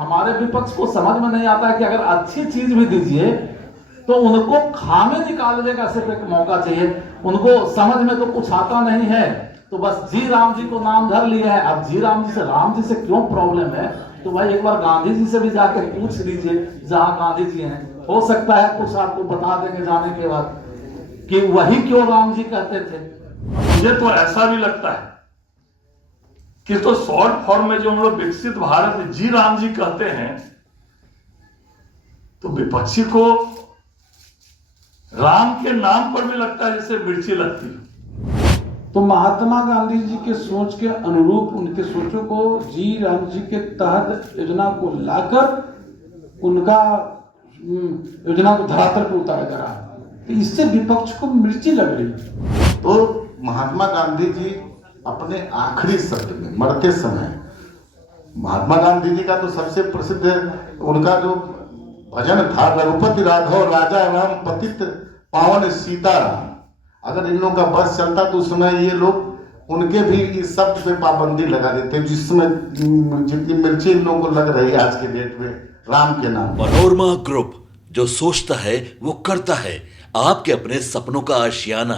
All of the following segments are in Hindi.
हमारे विपक्ष को समझ में नहीं आता है कि अगर अच्छी चीज भी दीजिए तो उनको खामे निकालने का सिर्फ एक मौका चाहिए। उनको समझ में तो कुछ आता नहीं है, तो बस जी राम जी को नाम धर लिया है। अब जी राम जी से क्यों प्रॉब्लम है, तो भाई एक बार गांधी जी से भी जाकर पूछ लीजिए, जहां गांधी जी हैं। हो सकता है कुछ आपको बता देंगे जाने के बाद कि वही क्यों राम जी कहते थे। मुझे तो ऐसा भी लगता है कि तो शॉर्ट फॉर्म में जो हम लोग विकसित भारत जी राम जी कहते हैं, तो विपक्षी को राम के नाम पर भी लगता है जैसे मिर्ची लगती है। तो महात्मा गांधी जी के सोच के अनुरूप उनके सोचों को जी राम जी के तहत योजना को लाकर उनका योजना को धरातल पर उतारा जा रहा है, तो इससे विपक्ष को मिर्ची लग रही है। तो महात्मा गांधी जी अपने आखिरी समय में मरते समय, महात्मा गांधी जी का तो सबसे प्रसिद्ध उनका जो भजन था, रघुपति राघव राजा राम पतित पावन सीताराम। अगर इन लोगों का बस चलता तो उस समय ये लोग उनके भी इस शब्द पे पाबंदी लगा देते, जिसमें जितनी मिर्ची इन लोगों को लग रही है आज के डेट में राम के नाम। मनोरमा ग्रुप, जो सोचता है वो करता है, आपके अपने सपनों का आशियाना।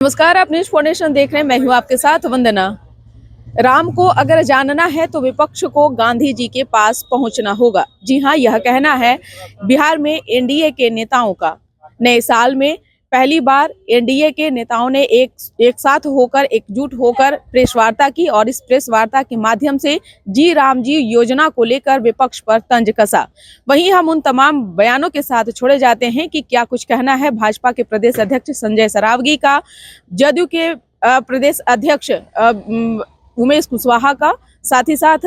नमस्कार, आप न्यूज फाउंडेशन देख रहे हैं, मैं हूं आपके साथ वंदना। राम को अगर जानना है तो विपक्ष को गांधी जी के पास पहुंचना होगा। जी हां, यह कहना है बिहार में एनडीए के नेताओं का। नए साल में पहली बार एनडीए के नेताओं ने एक साथ होकर, एकजुट होकर प्रेस वार्ता की और इस प्रेस वार्ता के माध्यम से जी राम जी योजना को लेकर विपक्ष पर तंज कसा। वहीं हम उन तमाम बयानों के साथ छोड़े जाते हैं कि क्या कुछ कहना है भाजपा के प्रदेश अध्यक्ष संजय सरावगी का, जदयू के प्रदेश अध्यक्ष उमेश कुशवाहा का, साथ ही साथ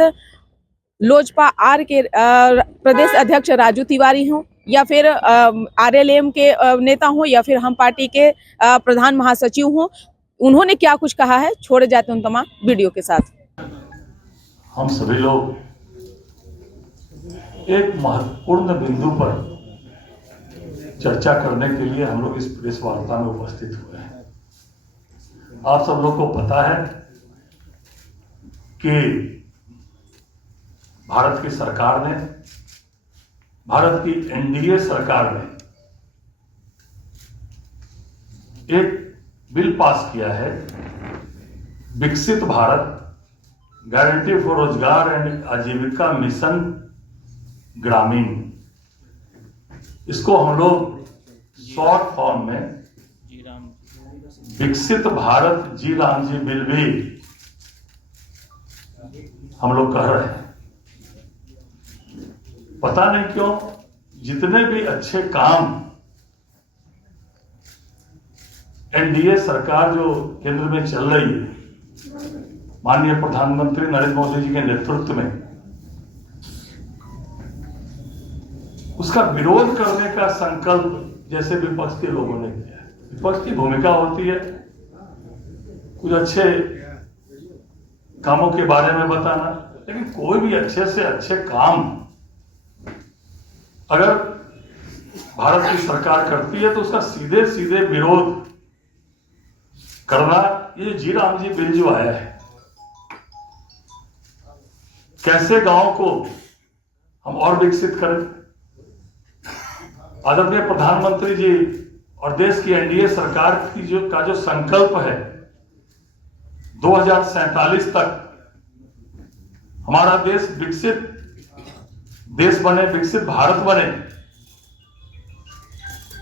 लोजपा आर के प्रदेश अध्यक्ष राजू तिवारी हों, या फिर आरएलएम के नेता हों, या फिर हम पार्टी के प्रधान महासचिव हों। उन्होंने क्या कुछ कहा है, छोड़े जाते हैं उन तमाम वीडियो के साथ। हम सभी लोग एक महत्वपूर्ण बिंदु पर चर्चा करने के लिए हम लोग इस प्रेस वार्ता में उपस्थित हुए हैं। आप सब लोग को पता है कि भारत की सरकार ने, भारत की एनडीए सरकार ने एक बिल पास किया है, विकसित भारत गारंटी फॉर रोजगार एंड आजीविका मिशन ग्रामीण। इसको हम लोग शॉर्ट फॉर्म में विकसित भारत जी राम जी बिल भी हम लोग कह रहे हैं। पता नहीं क्यों जितने भी अच्छे काम एनडीए सरकार जो केंद्र में चल रही है, माननीय प्रधानमंत्री नरेंद्र मोदी जी के नेतृत्व में, उसका विरोध करने का संकल्प जैसे विपक्ष के लोगों ने किया है। विपक्ष की भूमिका होती है कुछ अच्छे कामों के बारे में बताना, लेकिन कोई भी अच्छे से अच्छे काम अगर भारत की सरकार करती है तो उसका सीधे सीधे विरोध करना। ये जी राम जी बिल जो आया है, कैसे गांव को हम और विकसित करें। आदरणीय प्रधानमंत्री जी और देश की एनडीए सरकार की जो संकल्प है 2047 तक हमारा देश विकसित देश बने, विकसित भारत बने,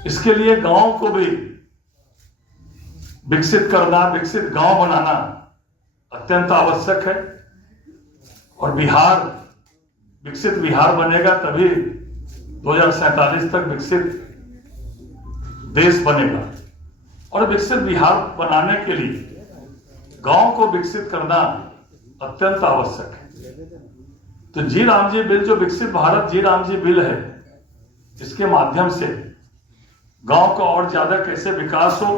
इसके लिए गांव को भी विकसित करना, विकसित गांव बनाना अत्यंत आवश्यक है। और बिहार, विकसित बिहार बनेगा तभी 2047 तक विकसित देश बनेगा। और विकसित बिहार बनाने के लिए गांव को विकसित करना अत्यंत आवश्यक है। तो जी राम जी बिल, जो विकसित भारत जी राम जी बिल है, इसके माध्यम से गांव का और ज्यादा कैसे विकास हो,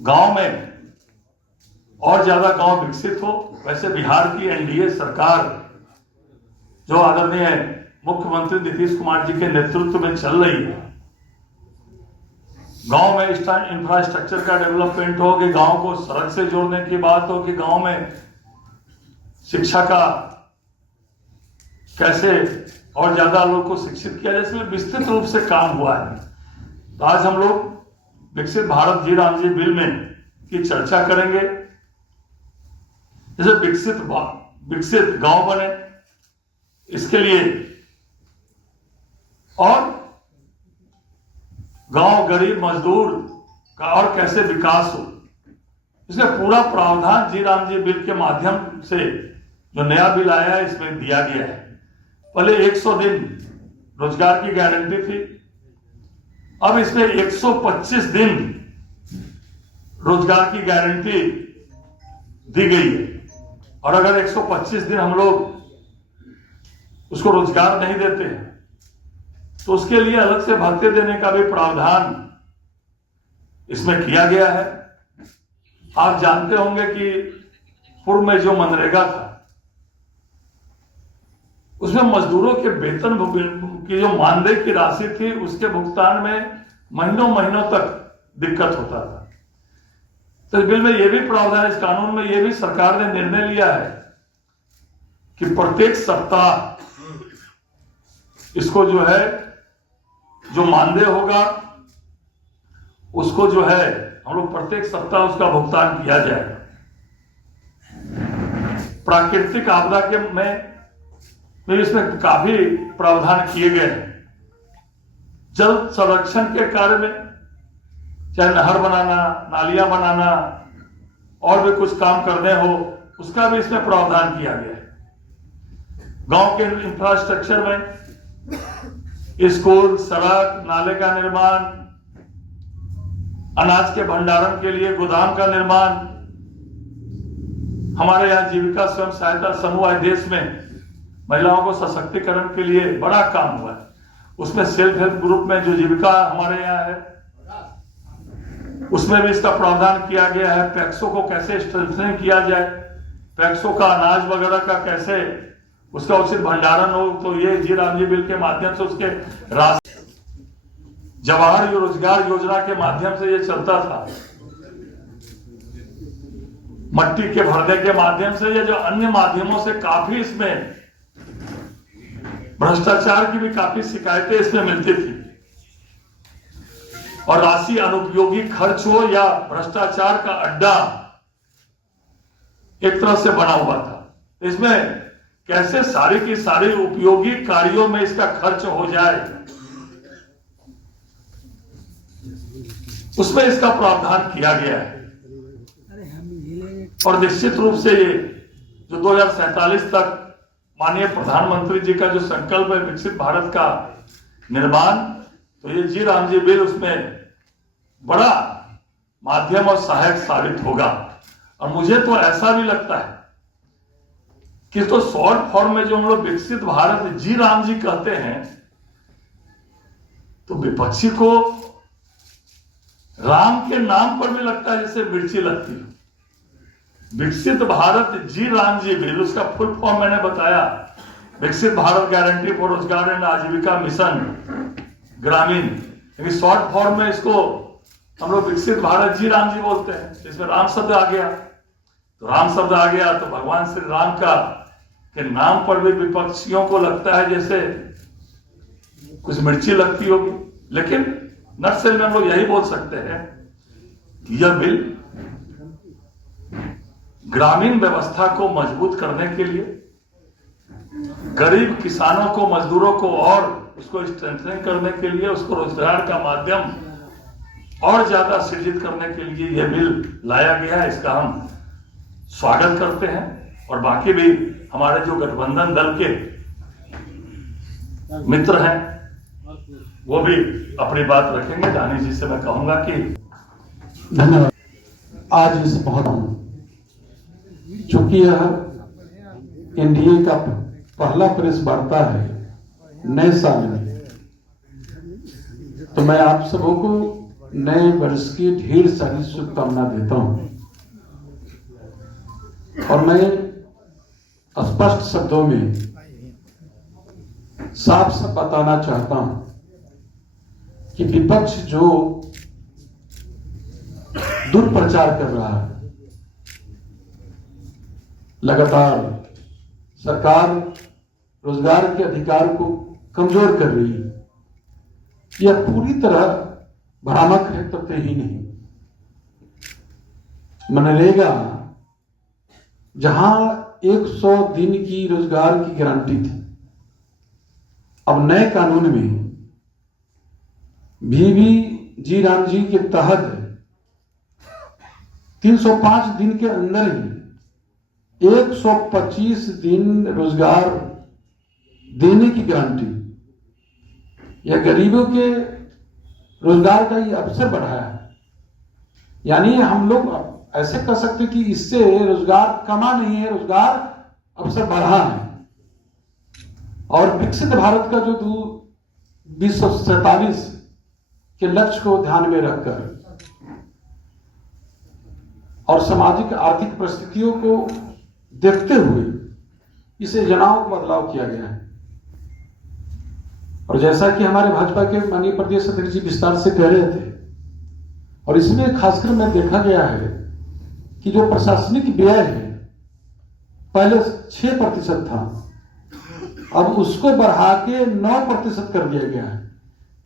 गांव में और ज्यादा गांव विकसित हो। वैसे बिहार की एनडीए सरकार जो आदरणीय मुख्यमंत्री नीतीश कुमार जी के नेतृत्व में चल रही है, गांव में इंफ्रास्ट्रक्चर का डेवलपमेंट हो, कि गांव को सड़क से जोड़ने की बात हो, कि गांव में शिक्षा का कैसे और ज्यादा लोग को शिक्षित किया जाए, इसमें विस्तृत रूप से काम हुआ है। तो आज हम लोग विकसित भारत जी राम जी बिल में की चर्चा करेंगे। जैसे विकसित गांव बने, इसके लिए और गांव गरीब मजदूर का और कैसे विकास हो, इसमें पूरा प्रावधान जी राम जी बिल के माध्यम से जो नया बिल आया है इसमें दिया गया है। पहले 100 दिन रोजगार की गारंटी थी, अब इसमें 125 दिन रोजगार की गारंटी दी गई है। और अगर 125 दिन हम लोग उसको रोजगार नहीं देते हैं तो उसके लिए अलग से भत्ते देने का भी प्रावधान इसमें किया गया है। आप जानते होंगे कि पूर्व में जो मनरेगा था उसमें मजदूरों के वेतन की जो मानदेय की राशि थी उसके भुगतान में महीनों महीनों तक दिक्कत होता था। तो इस बिल में यह भी प्रावधान, इस कानून में यह भी सरकार ने निर्णय लिया है कि प्रत्येक सप्ताह इसको जो है जो मानदेय होगा उसको जो है हम लोग प्रत्येक सप्ताह उसका भुगतान किया जाएगा। प्राकृतिक आपदा के में इसमें काफी प्रावधान किए गए हैं। जल संरक्षण के कार्य में चाहे नहर बनाना, नालियां बनाना और भी कुछ काम करने हो उसका भी इसमें प्रावधान किया गया है। गांव के इंफ्रास्ट्रक्चर में स्कूल, सड़क, नाले का निर्माण, अनाज के भंडारण के लिए गोदाम का निर्माण, हमारे यहाँ जीविका स्वयं सहायता समूह देश में महिलाओं को सशक्तिकरण के लिए बड़ा काम हुआ है। उसमें सेल्फ हेल्प ग्रुप में जो जीविका हमारे यहाँ है उसमें भी इसका प्रावधान किया गया है। पैक्सो को कैसे स्ट्रेंथनिंग किया जाए, पैक्सो का अनाज वगैरह का कैसे उसका उचित भंडारण हो, तो ये जी राम जी बिल के माध्यम से उसके जवाहर रोजगार योजना के माध्यम से ये चलता था। मट्टी के भरने के माध्यम से या जो अन्य माध्यमों से काफी इसमें भ्रष्टाचार की भी काफी शिकायतें इसमें मिलती थी और राशि अनुपयोगी खर्च हो या भ्रष्टाचार का अड्डा एक तरह से बना हुआ था। इसमें कैसे सारी की सारी उपयोगी कार्यों में इसका खर्च हो जाए उसमें इसका प्रावधान किया गया है। और निश्चित रूप से ये जो 2047 तक माननीय प्रधानमंत्री जी का जो संकल्प है विकसित भारत का निर्माण, तो ये जी राम जी बिल उसमें बड़ा माध्यम और सहायक साबित होगा। और मुझे तो ऐसा भी लगता है कि तो शॉर्ट फॉर्म में जो हम लोग विकसित भारत जी राम जी कहते हैं तो विपक्षी को राम के नाम पर भी लगता है जैसे मिर्ची लगती है। विकसित भारत जी राम जी बिल, उसका फुल फॉर्म मैंने बताया, विकसित भारत गारंटी फॉर रोजगार एंड आजीविका मिशन ग्रामीण, लेकिन शॉर्ट फॉर्म में इसको हम लोग विकसित भारत जी राम जी बोलते हैं। इसमें राम शब्द आ गया, तो राम शब्द आ गया तो भगवान श्री राम का के नाम पर भी विपक्षियों को लगता है जैसे कुछ मिर्ची लगती होगी। लेकिन नटसेल में हम लोग यही बोल सकते हैं कि यह बिल ग्रामीण व्यवस्था को मजबूत करने के लिए, गरीब किसानों को, मजदूरों को और उसको स्ट्रेंथनिंग करने के लिए, उसको रोजगार का माध्यम और ज्यादा सृजित करने के लिए यह बिल लाया गया है। इसका हम स्वागत करते हैं। और बाकी भी हमारे जो गठबंधन दल के मित्र हैं वो भी अपनी बात रखेंगे। दानी जी से मैं कहूंगा कि धन्यवाद। आज इस बहुत चूंकि यह एनडीए का पहला प्रेस वार्ता है नए साल में, तो मैं आप सबों को नए वर्ष की ढेर सारी शुभकामना देता हूं। और मैं स्पष्ट शब्दों में साफ साफ बताना चाहता हूं कि विपक्ष जो दुष्प्रचार कर रहा है, लगातार सरकार रोजगार के अधिकार को कमजोर कर रही है। यह पूरी तरह भ्रामक है, तथ्य ही नहीं। मनरेगा जहां 100 दिन की रोजगार की गारंटी थी, अब नए कानून में भी जी राम जी के तहत 305 दिन के अंदर ही 125 दिन रोजगार देने की गारंटी। यह गरीबों के रोजगार का ये अवसर बढ़ाया है। यानी हम लोग ऐसे कर सकते कि इससे रोजगार कमा नहीं है, रोजगार अवसर बढ़ा है। और विकसित भारत का जो 2047 के लक्ष्य को ध्यान में रखकर और सामाजिक आर्थिक परिस्थितियों को देखते हुए इस योजनाओं को बदलाव किया गया है। और जैसा कि हमारे भाजपा के माननीय प्रदेश अध्यक्ष जी विस्तार से कह रहे थे, और इसमें खासकर में देखा गया है कि जो प्रशासनिक व्यय है पहले 6% था, अब उसको बढ़ा के 9% कर दिया गया है।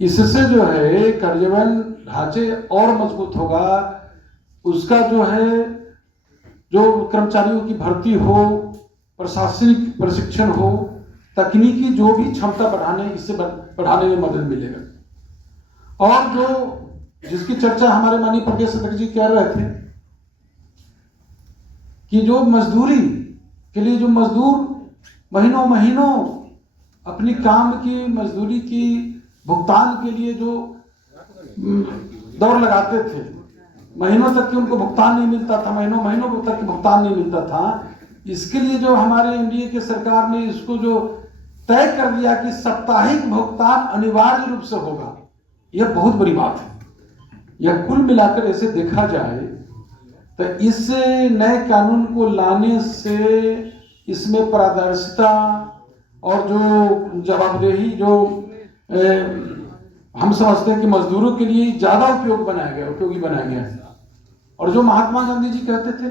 इससे जो है कार्यान्वयन ढांचे और मजबूत होगा। उसका जो है जो कर्मचारियों की भर्ती हो, प्रशासनिक प्रशिक्षण हो, तकनीकी जो भी क्षमता बढ़ाने, इससे बढ़ाने में मदद मिलेगा। और जो जिसकी चर्चा हमारे माननीय प्रदेश अध्यक्ष जी कह रहे थे कि जो मजदूरी के लिए जो मजदूर महीनों महीनों अपनी काम की मजदूरी की भुगतान के लिए जो दौड़ लगाते थे, महीनों तक कि उनको भुगतान नहीं मिलता था, महीनों तक भुगतान नहीं मिलता था। इसके लिए जो हमारे एनडीए की सरकार ने इसको जो तय कर दिया कि साप्ताहिक भुगतान अनिवार्य रूप से होगा, यह बहुत बड़ी बात है। यह कुल मिलाकर ऐसे देखा जाए तो इस नए कानून को लाने से इसमें पारदर्शिता और जो जवाबदेही जो हम समझते हैं कि मजदूरों के लिए ज्यादा उपयोगी बनाया गया है। और जो महात्मा गांधी जी कहते थे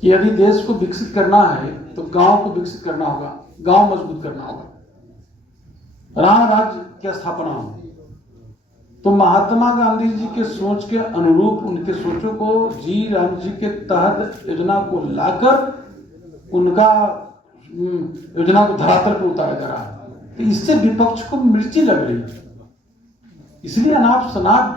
कि यदि देश को विकसित करना है तो गांव को विकसित करना होगा, गांव मजबूत करना होगा, राम राज्य की स्थापना हो। तो महात्मा गांधी जी के सोच के अनुरूप उनके सोचों को जी राम जी के तहत योजना को लाकर उनका योजना को धरातल पर उतारा जा रहा है। तो इससे विपक्ष को मिर्ची लग रही है, इसलिए अनाप शनाप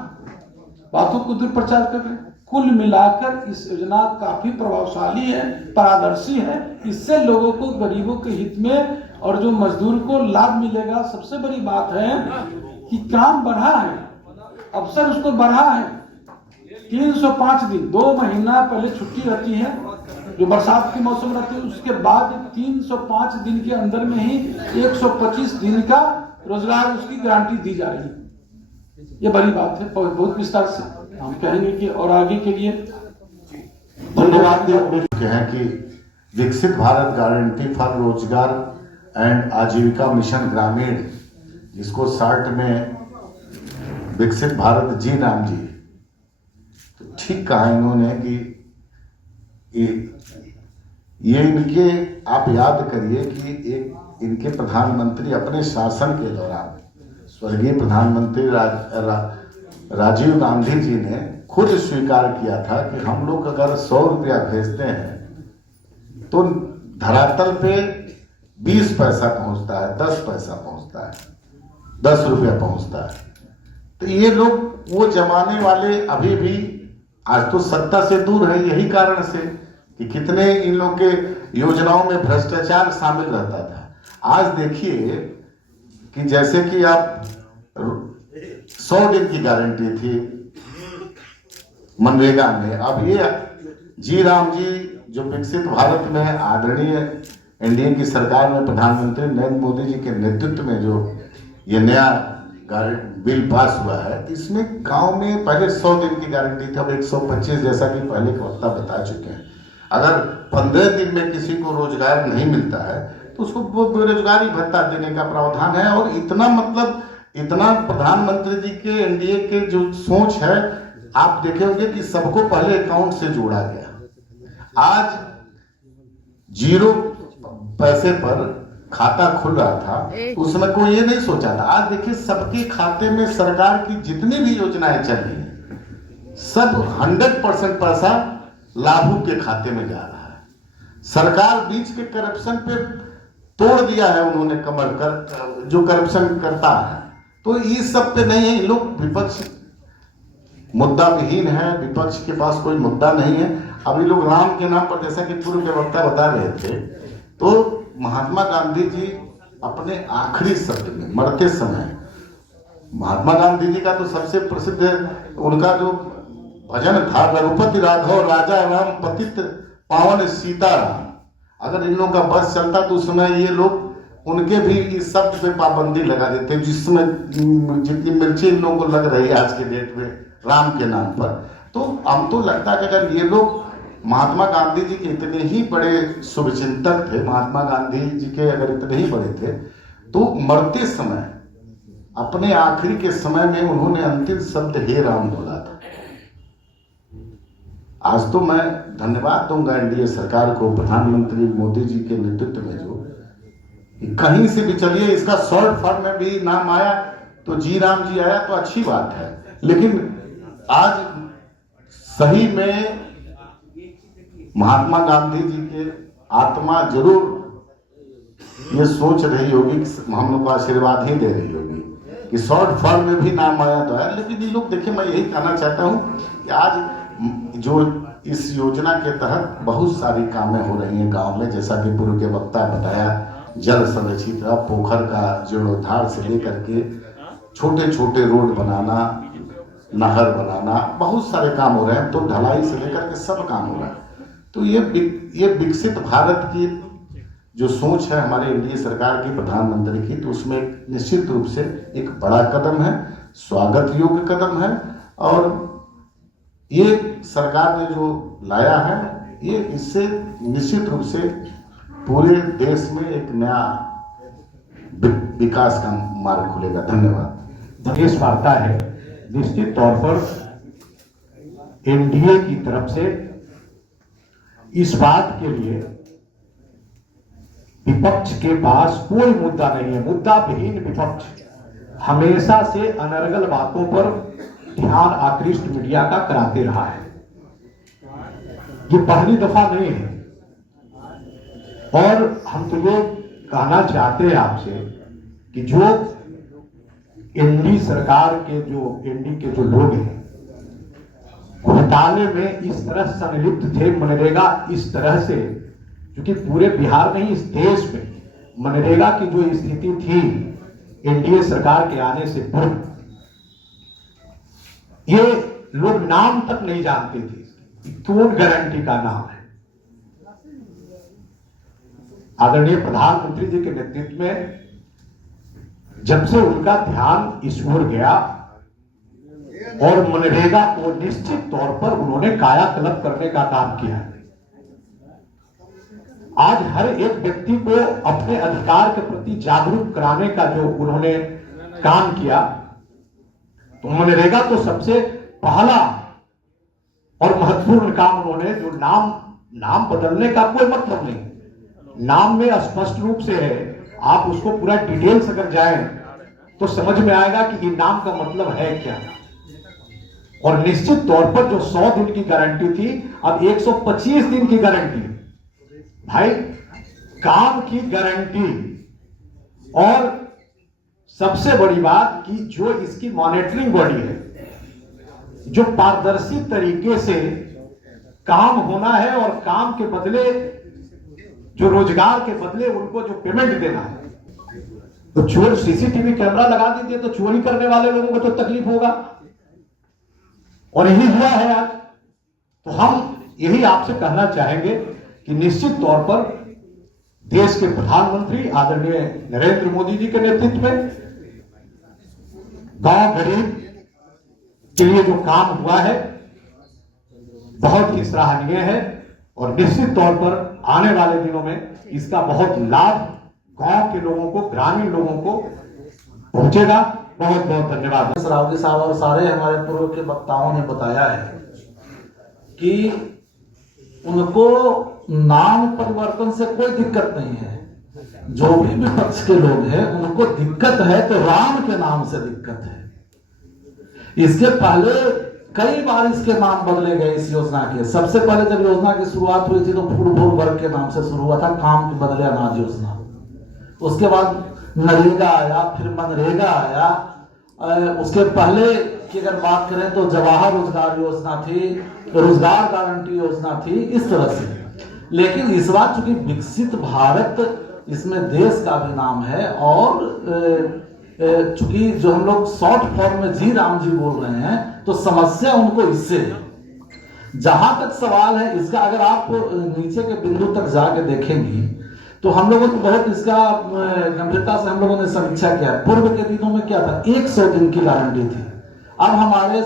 बातों को दुष्प्रचार कर रहे। कुल मिलाकर इस योजना काफी प्रभावशाली है, पारदर्शी है। इससे लोगों को, गरीबों के हित में और जो मजदूर को लाभ मिलेगा। सबसे बड़ी बात है कि काम बढ़ा है, अवसर उसको बढ़ा है। 305 दिन, 2 महीना पहले छुट्टी रहती है जो बरसात के मौसम रहती है, उसके बाद 305 दिन के अंदर में ही 125 दिन का रोजगार उसकी गारंटी दी जा रही है। ये बड़ी बात है। बहुत विस्तार से हम कहेंगे कि और आगे के लिए धन्यवाद हैं कि विकसित भारत गारंटी फॉर रोजगार एंड आजीविका मिशन ग्रामीण, जिसको शॉर्ट में विकसित भारत जी राम जी, तो ठीक कहा इन्होंने कि ये इनके, आप याद करिए कि एक इनके प्रधानमंत्री अपने शासन के दौरान स्वर्गीय प्रधानमंत्री राजीव गांधी जी ने खुद स्वीकार किया था कि हम लोग अगर 100 रुपया भेजते हैं तो धरातल पे 20 पैसा पहुंचता है, 10 पैसा पहुंचता है, 10 रुपया पहुंचता है। तो ये लोग वो जमाने वाले अभी भी आज तो सत्ता से दूर है, यही कारण से कि कितने इन लोग के योजनाओं में भ्रष्टाचार शामिल रहता था। आज देखिए कि जैसे कि आप 100 दिन की गारंटी थी मनरेगा में, अब ये जी राम जी जो विकसित भारत में आदरणीय एनडीए की सरकार में प्रधानमंत्री नरेंद्र मोदी जी के नेतृत्व में जो ये नया बिल पास हुआ है, इसमें गांव में पहले 100 दिन की गारंटी थी, अब 125, जैसा कि पहले के वक्ता बता चुके हैं। अगर 15 दिन में किसी को रोजगार नहीं मिलता है तो उसको बेरोजगारी भत्ता देने का प्रावधान है। और इतना प्रधानमंत्री जी के एनडीए के जो सोच है, आप देखे होंगे कि सबको पहले अकाउंट से जोड़ा गया। आज 0 पैसे पर खाता खुल रहा था, उसमें कोई ये नहीं सोचा था। आज देखिए सबके खाते में सरकार की जितनी भी योजनाएं चल रही हैं, सब 100% पैसा लाभुक के खाते में जा रहा है। सरकार बीच के करप्शन पे तोड़ दिया है उन्होंने कमर कर, जो करप्शन करता है। तो इस सब पे नहीं है, इन लोग विपक्ष मुद्दा विहीन है, विपक्ष के पास कोई मुद्दा नहीं है। अभी लोग राम के नाम पर, जैसा कि पूर्व के वक्ता बता रहे थे, तो महात्मा गांधी जी अपने आखिरी शब्द में मरते समय, महात्मा गांधी जी का तो सबसे प्रसिद्ध उनका जो भजन था, रघुपति राघव राजा राम पतित पावन सीताराम। अगर इन लोगों का बस चलता तो उसमें ये लोग उनके भी इस शब्द पे पाबंदी लगा देते, जिसमें जितनी मिर्ची इन लोगों को लग रही है आज के डेट में राम के नाम पर। तो हम तो लगता है कि अगर ये लोग महात्मा गांधी जी के इतने ही बड़े शुभचिंतक थे, महात्मा गांधी जी के अगर इतने ही बड़े थे, तो मरते समय अपने आखिरी के समय में उन्होंने अंतिम शब्द हे राम बोला था। आज तो मैं धन्यवाद दूंगा एनडीए सरकार को, प्रधानमंत्री मोदी जी के नेतृत्व में, जो कहीं से भी चलिए इसका शॉर्ट फॉर्म में भी नाम आया तो जी राम जी आया तो अच्छी बात है। लेकिन आज सही में महात्मा गांधी जी के आत्मा जरूर ये सोच रही होगी कि हम लोग को आशीर्वाद ही दे रही होगी कि शॉर्ट फॉर्म में भी नाम आया तो है। लेकिन ये लोग देखिए, मैं यही कहना चाहता हूँ कि आज जो इस योजना के तहत बहुत सारी कामें हो रही हैं गांव में, जैसा कि पूर्व के वक्ता बताया, जल संरक्षित, पोखर का जीर्णोद्धार से लेकर के छोटे छोटे रोड बनाना, नहर बनाना, बहुत सारे काम हो रहे हैं। तो ढलाई से लेकर के सब काम हो रहा है। तो ये विकसित भारत की जो सोच है हमारे एनडीए सरकार की, प्रधानमंत्री की, तो उसमें निश्चित रूप से एक बड़ा कदम है, स्वागत योग्य कदम है। और ये सरकार ने जो लाया है, ये इससे निश्चित रूप से पूरे देश में एक नया विकास का मार्ग खुलेगा। धन्यवाद। देश वार्ता है, निश्चित तौर पर एनडीए की तरफ से इस बात के लिए विपक्ष के पास कोई मुद्दा नहीं है। मुद्दा विहीन विपक्ष हमेशा से अनर्गल बातों पर ध्यान आकृष्ट मीडिया का कराते रहा है। ये पहली दफा नहीं है। और हम तो ये कहना चाहते हैं आपसे कि जो एनडी सरकार के जो लोग हैं, घोटाले में इस तरह संलिप्त थे, मनरेगा इस तरह से, क्योंकि पूरे बिहार में ही, इस देश में मनरेगा की जो स्थिति थी एनडीए सरकार के आने से पूर्व, ये लोग नाम तक नहीं जानते थे कौन गारंटी का नाम है। आदरणीय प्रधानमंत्री जी के नेतृत्व में जब से उनका ध्यान इस ओर गया और मनरेगा को निश्चित तौर पर उन्होंने कायाकल्प करने का काम किया, आज हर एक व्यक्ति को अपने अधिकार के प्रति जागरूक कराने का जो उन्होंने काम किया, तो मनरेगा तो सबसे पहला और महत्वपूर्ण काम उन्होंने, जो नाम बदलने का कोई मतलब नहीं, नाम में स्पष्ट रूप से है, आप उसको पूरा डिटेल्स अगर जाएं तो समझ में आएगा कि ये नाम का मतलब है क्या। और निश्चित तौर पर जो 100 दिन की गारंटी थी, अब 125 दिन की गारंटी। भाई, काम की गारंटी। और सबसे बड़ी बात कि जो इसकी मॉनिटरिंग बॉडी है, जो पारदर्शी तरीके से काम होना है और काम के बदले, जो रोजगार के बदले उनको जो पेमेंट देना है, तो चोर सीसीटीवी कैमरा लगा दीजिए तो चोरी करने वाले लोगों को तो तकलीफ होगा। और यही हुआ है आज। तो हम यही आपसे कहना चाहेंगे कि निश्चित तौर पर देश के प्रधानमंत्री आदरणीय नरेंद्र मोदी जी के नेतृत्व में गांव गरीब के लिए जो काम हुआ है बहुत ही सराहनीय है। और निश्चित तौर पर आने वाले दिनों में इसका बहुत लाभ गांव के लोगों को, ग्रामीण लोगों को पहुंचेगा। बहुत बहुत धन्यवाद। सरावगी साहब और सारे हमारे पूर्व के वक्ताओं ने बताया है कि उनको नाम परिवर्तन से कोई दिक्कत नहीं है, जो भी विपक्ष के लोग हैं उनको दिक्कत है तो राम के नाम से दिक्कत है। इसके पहले कई बार इसके नाम बदले गए इस योजना के। सबसे पहले जब योजना की शुरुआत हुई थी तो फुटबॉल वर्ग के नाम से शुरू हुआ था, काम के बदले अनाज योजना। उसके बाद नरेगा आया, फिर मनरेगा आया। उसके पहले की अगर बात करें तो जवाहर रोजगार योजना थी, रोजगार गारंटी योजना थी, इस तरह से। लेकिन इस बार चूंकि विकसित भारत इसमें देश का भी नाम है और चूंकि जो हम लोग शॉर्ट फॉर्म में जी राम जी बोल रहे हैं तो समस्या उनको इससे है। जहां तक सवाल है इसका, अगर आप नीचे के बिंदु तक जाके देखेंगी तो हम लोगों ने बहुत इसका गंभीरता से हम लोगों ने समीक्षा किया। पूर्व के दिनों में क्या था, 100 दिन की गारंटी थी। अब हमारे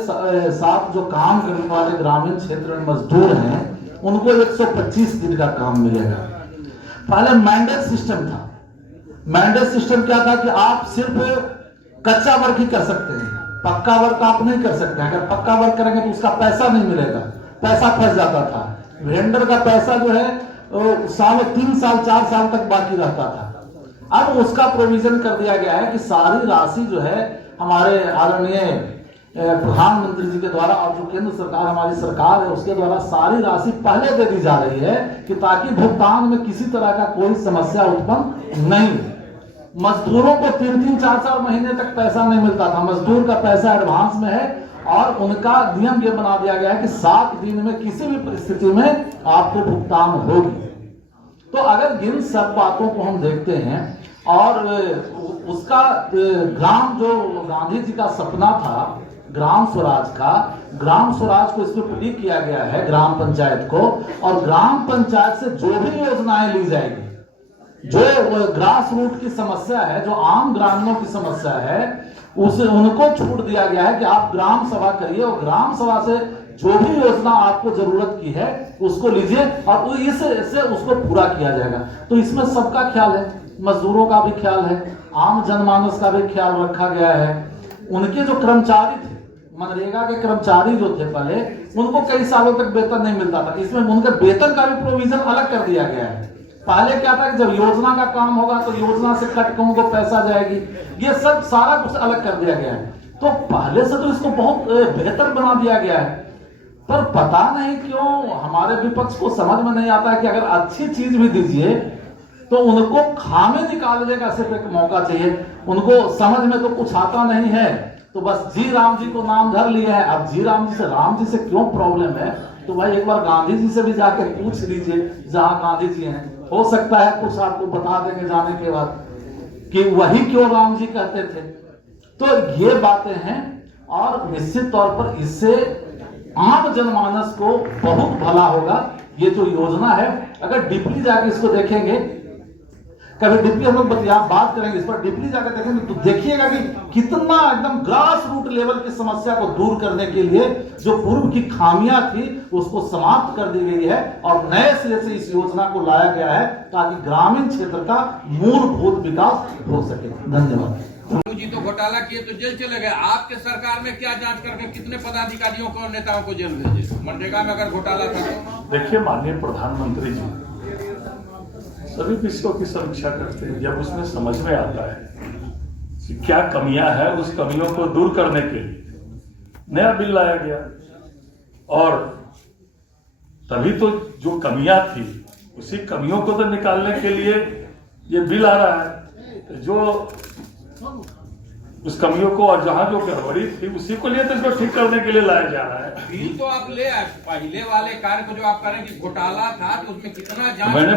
साथ जो काम करने वाले ग्रामीण क्षेत्र में मजदूर हैं उनको 125 दिन का काम मिलेगा। पहले मैंडेट सिस्टम था। मैंडेट सिस्टम क्या था कि आप सिर्फ कच्चा वर्क ही कर सकते हैं, पक्का वर्क आप नहीं कर सकते। अगर पक्का वर्क करेंगे तो उसका पैसा नहीं मिलेगा, पैसा फंस जाता था। वेंडर का पैसा जो है साल 3 साल 4 साल तक बाकी रहता था। अब उसका प्रोविजन कर दिया गया है कि सारी राशि जो है हमारे आदरणीय प्रधानमंत्री जी के द्वारा और जो केंद्र सरकार हमारी सरकार है उसके द्वारा सारी राशि पहले दे दी जा रही है कि ताकि भुगतान में किसी तरह का कोई समस्या उत्पन्न नहीं हो। मजदूरों को 3-3 4-4 महीने तक पैसा नहीं मिलता था। मजदूर का पैसा एडवांस में है और उनका नियम ये बना दिया गया है कि 7 दिन में किसी भी परिस्थिति में आपको भुगतान होगी। तो अगर इन सब बातों को हम देखते हैं और उसका ग्राम जो गांधी जी का सपना था ग्राम स्वराज का, ग्राम स्वराज को इसमें प्रतीक किया गया है ग्राम पंचायत को। और ग्राम पंचायत से जो भी योजनाएं ली जाएगी, जो ग्रास रूट की समस्या है, जो आम ग्रामीणों की समस्या है, उसे उनको छूट दिया गया है कि आप ग्राम सभा करिए और ग्राम सभा से जो भी योजना आपको जरूरत की है उसको लीजिए और इससे उसको पूरा किया जाएगा। तो इसमें सबका ख्याल है, मजदूरों का भी ख्याल है, आम जनमानस का भी ख्याल रखा गया है। उनके जो कर्मचारी थे, मनरेगा के कर्मचारी जो थे पहले, उनको कई सालों तक वेतन नहीं मिलता था। इसमें उनके वेतन का भी प्रोविजन अलग कर दिया गया है। पहले क्या था कि जब योजना का काम होगा तो योजना से कट के उनको पैसा जाएगी, ये सब सारा कुछ अलग कर दिया गया है। तो पहले से तो इसको बहुत बेहतर बना दिया गया है। पर पता नहीं क्यों हमारे विपक्ष को समझ में नहीं आता है कि अगर अच्छी चीज भी दीजिए तो उनको खामे निकालने का सिर्फ एक मौका चाहिए। उनको समझ में तो कुछ आता नहीं है, तो बस जी राम जी को नाम धर लिया है। अब जी राम जी से क्यों प्रॉब्लम है, तो भाई एक बार गांधी जी से भी जाके पूछ लीजिए जहां गांधी जी हैं। हो सकता है कुछ आपको बता देंगे जाने के बाद कि वही क्यों राम जी कहते थे। तो ये बातें हैं और निश्चित तौर पर इससे आम जनमानस को बहुत भला होगा। ये जो योजना है अगर डीपली जाके इसको देखेंगे, कभी डीपली हम लोग बात करेंगे इस पर, डीपली जाकर देखेंगे तो देखिएगा कि कितना एकदम ग्रास रूट लेवल की समस्या को दूर करने के लिए जो पूर्व की खामियां थी उसको समाप्त कर दी गई है और नए सिरे से इस योजना को लाया गया है ताकि ग्रामीण क्षेत्र का मूलभूत विकास हो सके। धन्यवाद। जी तो घोटाला किए तो जेल चले गए। आपके सरकार में क्या जांच करके कितने पदाधिकारियों को और नेताओं को जेल भेजे? मनरेगा में अगर घोटाला था तो देखिए, माननीय प्रधानमंत्री जी सभी विषयों की समीक्षा करते हैं। जब उसमें समझ में आता है कि क्या कमियां हैं, उस कमियों को दूर करने के लिए नया बिल लाया गया और तभी तो जो कमियां थी उसी कमियों को तो निकालने के लिए ये बिल आ रहा है। जो उस कमियों को और जहां जो गड़बड़ी थी उसी को लिए तो इसको ठीक करने के लिए लाया जा रहा है। बिल तो आप ले आए, पहले वाले कार्य को जो आप करें कि घोटाला था तो उसमें कितना जांच मैंने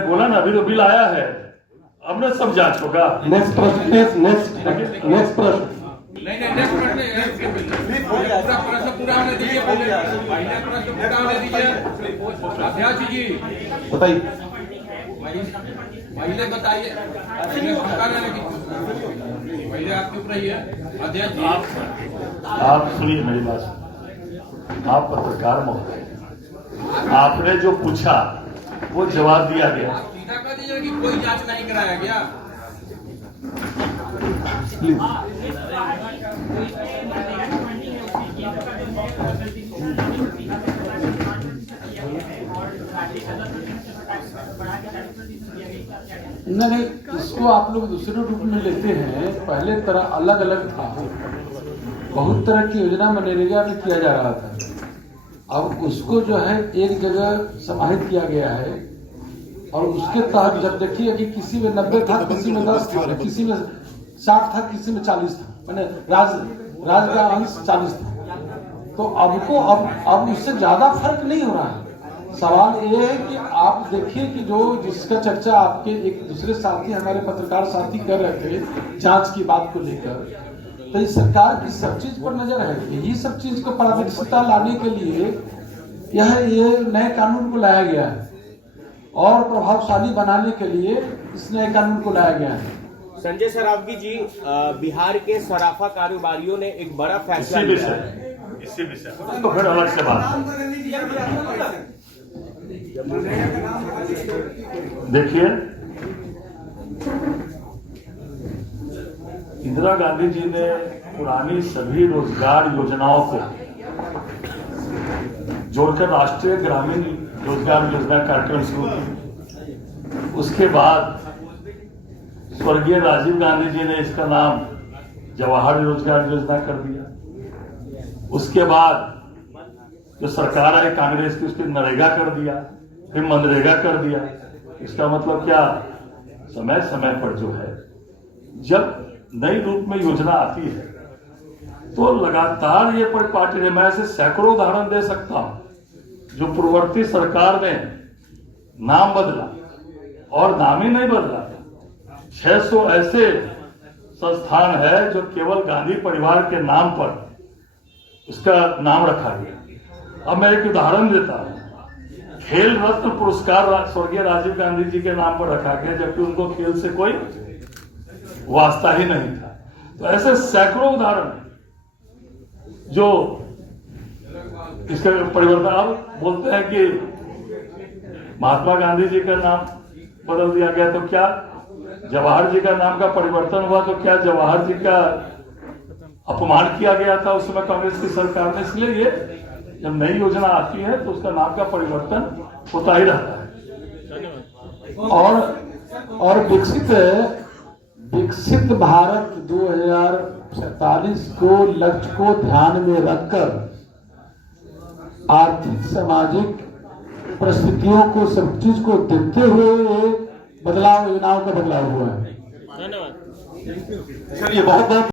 बोला ना अभी तो बिल आया है, अब ना सब जांच होगा। नेक्स्ट प्रश्न। नहीं नेक्स्ट प्रश्न पूरा प्रश्न पूरा होने दीजिए, पहले प्रश्न पूरा होने दीजिए। अध्यक्ष जी बताइए। पहले बताइए, पहले आप चुप रहिए। अध्यक्ष जी आप सुनिए मेरी बात। आप पत्रकार महोदय, आपने जो पूछा वो जवाब दिया गया। आप सीधा कह दीजिए कि कोई जांच नहीं कराया गया। नहीं, इसको आप लोग दूसरे रूप में लेते हैं। पहले तरह अलग अलग था, बहुत तरह की योजना मनरेगा में किया जा रहा था। अब उसको जो है एक जगह समाहित किया गया है और उसके तहत जब देखिए कि किसी में 90 था, किसी में 10 था, किसी में 60 था, किसी में 40 था, मैंने राज का अंश 40 था। तो अब उससे ज्यादा फर्क नहीं हो रहा है। सवाल ये है कि आप देखिए कि जो जिसका चर्चा आपके एक दूसरे साथी, हमारे पत्रकार साथी कर रहे थे जांच की बात को लेकर, तो इस सरकार की सब चीज पर नजर है। यही सब चीज को पारदर्शिता लाने के लिए ये नए कानून को लाया गया है और प्रभावशाली बनाने के लिए इस नए कानून को लाया गया है। संजय सरावगी जी, बिहार के सराफा कारोबारियों ने एक बड़ा फैसला लिया है। इसी विषय तो फिर अलग से बात। देखिए, इंदिरा गांधी जी ने पुरानी सभी रोजगार योजनाओं को जोड़कर राष्ट्रीय ग्रामीण रोजगार योजना कार्यक्रम शुरू किया। उसके बाद स्वर्गीय राजीव गांधी जी ने इसका नाम जवाहर रोजगार योजना कर दिया। उसके बाद जो सरकार है कांग्रेस की, उसकी नरेगा कर दिया, फिर मनरेगा कर दिया। इसका मतलब क्या, समय समय पर जो है जब नई रूप में योजना आती है तो लगातार ये परिपाटी है। मैं ऐसे सैकड़ों उदाहरण दे सकता हूं जो पूर्ववर्ती सरकार ने नाम बदला और नाम ही नहीं बदला। 600 ऐसे संस्थान है जो केवल गांधी परिवार के नाम पर उसका नाम रखा गया। अब मैं एक उदाहरण देता हूं, खेल रत्न पुरस्कार स्वर्गीय राजीव गांधी जी के नाम पर रखा गया, जबकि उनको खेल से कोई वास्ता ही नहीं था। तो ऐसे सैकड़ों उदाहरण जो इसका परिवर्तन। अब बोलते हैं कि महात्मा गांधी जी का नाम बदल दिया गया, तो क्या जवाहर जी का नाम का परिवर्तन हुआ, तो क्या जवाहर जी का अपमान किया गया था उस समय कांग्रेस की सरकार ने? इसलिए ये जब नई योजना आती है तो उसका नाम का परिवर्तन होता ही रहता है। और विकसित भारत 2047 को लक्ष्य को ध्यान में रखकर आर्थिक सामाजिक परिस्थितियों को, सब चीज को देखते हुए ये बदलाव, योजनाओं का बदलाव हुआ है। धन्यवाद। चलिए, बहुत बहुत